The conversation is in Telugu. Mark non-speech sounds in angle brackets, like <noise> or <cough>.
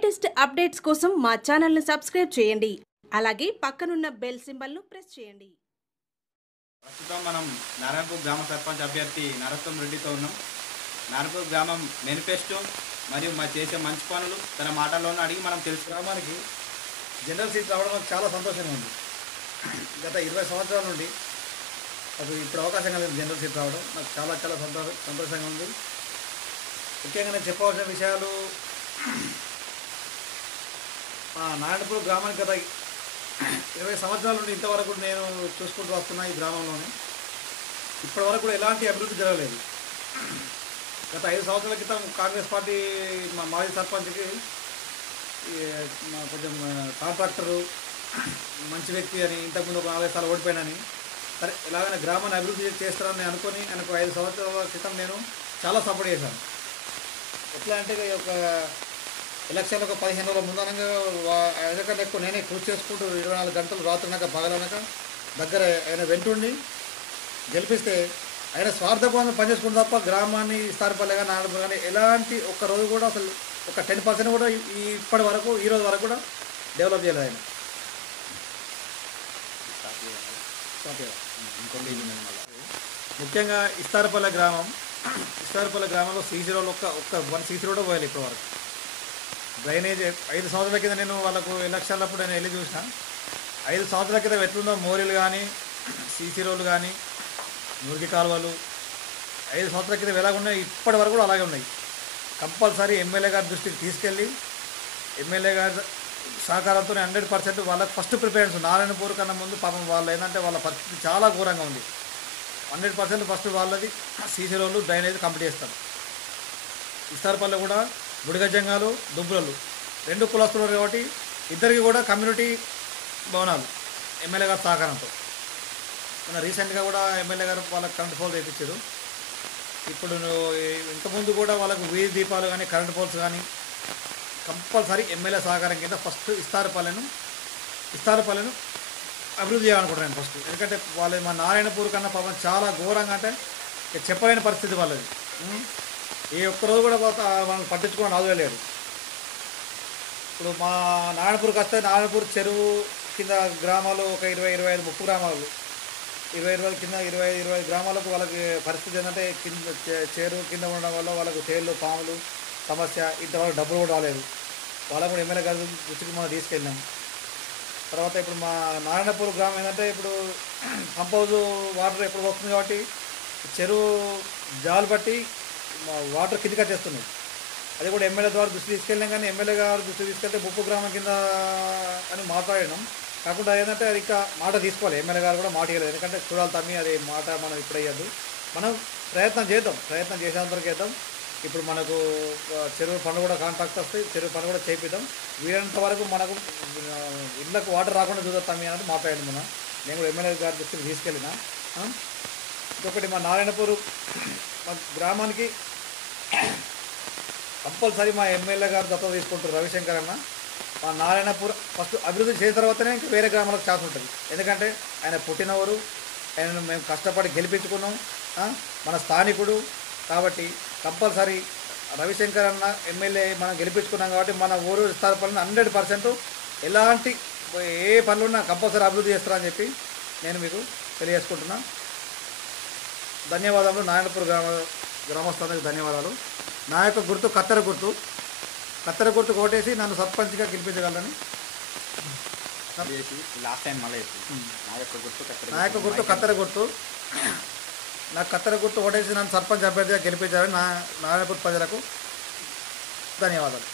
లేటెస్ట్ అప్డేట్స్ కోసం మా ఛానల్ని సబ్స్క్రైబ్ చేయండి. అలాగే పక్కనున్న బెల్ సింబల్ను ప్రెస్ చేయండి. ప్రస్తుతం మనం నారాయణపూర్ గ్రామ సర్పంచ్ అభ్యర్థి నరసింహ రెడ్డితో ఉన్నాం. నారాయణపూర్ గ్రామం మేనిఫెస్టో మరియు మా చేసే మంచి పనులు తన మాటల్లోనే అడిగి మనం తెలుసు గ్రామానికి జనరల్ సీట్ రావడం చాలా సంతోషంగా ఉంది. గత ఇరవై సంవత్సరాల నుండి నాకు ఇప్పుడు అవకాశం కలిగింది జనరల్ సీట్ రావడం నాకు చాలా చాలా సంతోష సంతోషంగా ఉంది. ముఖ్యంగా నేను చెప్పవలసిన విషయాలు <clears throat> మా నారాయణపూర్ గ్రామానికి గత ఇరవై సంవత్సరాల నుండి ఇంతవరకు నేను చూసుకుంటూ వస్తున్నా ఈ గ్రామంలోనే ఇప్పటి వరకు కూడా ఎలాంటి అభివృద్ధి జరగలేదు. గత ఐదు సంవత్సరాల క్రితం కాంగ్రెస్ పార్టీ మా మాజీ సర్పంచ్కి కొంచెం కాంట్రాక్టరు మంచి వ్యక్తి అని ఇంతకుముందు ఒక నాలుగు సార్లు ఓడిపోయానని. సరే ఎలాగైనా గ్రామాన్ని అభివృద్ధి చేస్తారని అనుకుని ఆయనకు ఐదు సంవత్సరాల క్రితం నేను చాలా సపోర్ట్ చేశాను. ఎట్లా అంటే ఒక ఎలక్షన్లో ఒక పదిహేను రోజుల ముందనంగా ఎందుకంటే ఎక్కువ నేనే కృషి చేసుకుంటూ ఇరవై నాలుగు గంటలు రాత్రినాక పగలనక దగ్గర ఆయన వెంటుండి గెలిపిస్తే ఆయన స్వార్థపరంగా పనిచేసుకుంటే తప్ప గ్రామాన్ని స్థానిపల్లె కానీ నాడు కానీ ఎలాంటి ఒక్క రోజు కూడా అసలు ఒక టెన్ పర్సెంట్ కూడా ఇప్పటి వరకు ఈ రోజు వరకు కూడా డెవలప్ చేయలేదు ఆయన. ముఖ్యంగా ఇస్తారపల్లె గ్రామం ఇస్తారపల్లె గ్రామంలో సీసీ రోడ్ ఒక్క ఒక్క వన్ సీసీ రోడ్ పోయాలి ఇప్పటి వరకు డ్రైనేజ్ ఐదు సంవత్సరాల కింద నేను వాళ్ళకు ఎలక్షన్లప్పుడు నేను వెళ్ళి చూసిన. ఐదు సంవత్సరాల క్రితం ఎట్లుందో మోరీలు కానీ సీసీ రోడ్లు కానీ మురికి కాలువలు ఐదు సంవత్సరాల క్రితం ఎలాగ ఉన్నాయి ఇప్పటి వరకు కూడా అలాగే ఉన్నాయి. కంపల్సరీ ఎమ్మెల్యే గారి దృష్టికి తీసుకెళ్ళి ఎమ్మెల్యే గారి సహకారంతో హండ్రెడ్ పర్సెంట్ వాళ్ళకి ఫస్ట్ ప్రిఫరెన్స్ నారాయణపూర్ కన్నా ముందు పాపం వాళ్ళు ఏంటంటే వాళ్ళ పరిస్థితి చాలా ఘోరంగా ఉంది. హండ్రెడ్ పర్సెంట్ ఫస్ట్ వాళ్ళది సీసీ రోడ్లు డ్రైనేజ్ కంప్లీట్ చేస్తారు. ఇస్తారపల్లి కూడా బుడిగజంగాలు దుబ్బులలు రెండు కులస్తులు కాబట్టి ఇద్దరికి కూడా కమ్యూనిటీ భవనాలు ఎమ్మెల్యే గారి సహకారంతో. మన రీసెంట్గా కూడా ఎమ్మెల్యే గారు వాళ్ళకి కరెంట్ పోల్ తెప్పించారు. ఇప్పుడు ఇంతకుముందు కూడా వాళ్ళకు వీధి దీపాలు కానీ కరెంట్ పోల్స్ కానీ కంపల్సరీ ఎమ్మెల్యే సహకారం కింద ఫస్ట్ ఇస్తారపల్లెను ఇస్తారపల్లెను అభివృద్ధి చేయాలనుకుంటున్నాను ఫస్ట్. ఎందుకంటే వాళ్ళ మా నారాయణపూర్ కన్నా పాపం చాలా ఘోరంగా అంటే చెప్పలేని పరిస్థితి వాళ్ళది. ఏ ఒక్కరోజు కూడా మనం వాళ్ళని పట్టించుకోవడం ఆదుకోలేడు ఇప్పుడు మా నారాయణపూర్కి వస్తే నారాయణపూర్ చెరువు కింద గ్రామాలు ఒక ఇరవై ఇరవై ఐదు ముప్పు గ్రామాలు. ఇరవై ఇరవై కింద ఇరవై ఇరవై ఐదు గ్రామాలకు వాళ్ళకి పరిస్థితి ఏంటంటే కింద చేరు చెరువు కింద ఉండడం వల్ల వాళ్ళకు తేళ్ళు పాములు సమస్య ఇంతవరకు డబ్బులు కూడా రాలేదు. వాళ్ళ కూడా ఎమ్మెల్యే గారి దృష్టికి మనం తీసుకెళ్ళాం తర్వాత ఇప్పుడు మా నారాయణపూర్ గ్రామం ఏంటంటే ఇప్పుడు <clears throat> పంప్ వాటర్ ఎప్పుడు వస్తుంది కాబట్టి చెరువు జాలు పట్టి వాటర్ కిందికి వచ్చేస్తున్నాయి. అది కూడా ఎమ్మెల్యే ద్వారా దృష్టి తీసుకెళ్ళాం కానీ ఎమ్మెల్యే గారు దృష్టి తీసుకెళ్తే ముప్పు గ్రామం కింద అని మాట్లాడినాం. కాకుండా ఏంటంటే అది ఇంకా మాట తీసుకోవాలి. ఎమ్మెల్యే గారు కూడా మాట ఇవ్వలేదు. ఎందుకంటే చూడాలి తమ్మి అది మాట మనం ఇప్పుడు అయ్యద్దు మనం ప్రయత్నం చేద్దాం. ప్రయత్నం చేసేంతవరకు చేద్దాం. ఇప్పుడు మనకు చెరువు పనులు కూడా కాంట్రాక్ట్ వస్తాయి చెరువు పనులు కూడా చేపిద్దాం. వీలైనంత వరకు మనకు ఇళ్ళకు వాటర్ రాకుండా చూద్దాం తమ్మి అన్నట్టు మాట్లాడింది మనం నేను కూడా ఎమ్మెల్యే గారి దృష్టికి తీసుకెళ్ళిన. ఇంకొకటి మా నారాయణపూర్ మా గ్రామానికి కంపల్సరీ మా ఎమ్మెల్యే గారు దత్తత తీసుకుంటారు రవిశంకర్ అన్న. మా నారాయణపూర్ ఫస్ట్ అభివృద్ధి చేసిన తర్వాతనే ఇంకా వేరే గ్రామాలకు ఛాన్స్ ఉంటుంది. ఎందుకంటే ఆయన పుట్టినవారు ఆయనను మేము కష్టపడి గెలిపించుకున్నాం. మన స్థానికుడు కాబట్టి కంపల్సరీ రవిశంకర్ అన్న ఎమ్మెల్యే మనం గెలిపించుకున్నాం కాబట్టి మన ఊరు స్థాయి పనులు హండ్రెడ్ పర్సెంట్ ఎలాంటి ఏ పనులున్నా కంపల్సరీ అభివృద్ధి చేస్తారని చెప్పి నేను మీకు తెలియజేసుకుంటున్నా. ధన్యవాదాలు నారాయణపూర్ గ్రామ గ్రామస్తులకు ధన్యవాదాలు. నా యొక్క గుర్తు కత్తెర గుర్తు. కత్తెర గుర్తు కోటేసి నన్ను సర్పంచ్గా గెలిపించగలరని. లాస్ట్ టైం మళ్ళీ చెప్పు. నా యొక్క గుర్తు కత్తెర నా యొక్క గుర్తు. కత్తెర గుర్తు. నాకు కత్తెర గుర్తు ఓటేసి నన్ను సర్పంచ్ అభ్యర్థిగా గెలిపించాలని నా నారాయణపూర్ ప్రజలకు ధన్యవాదాలు.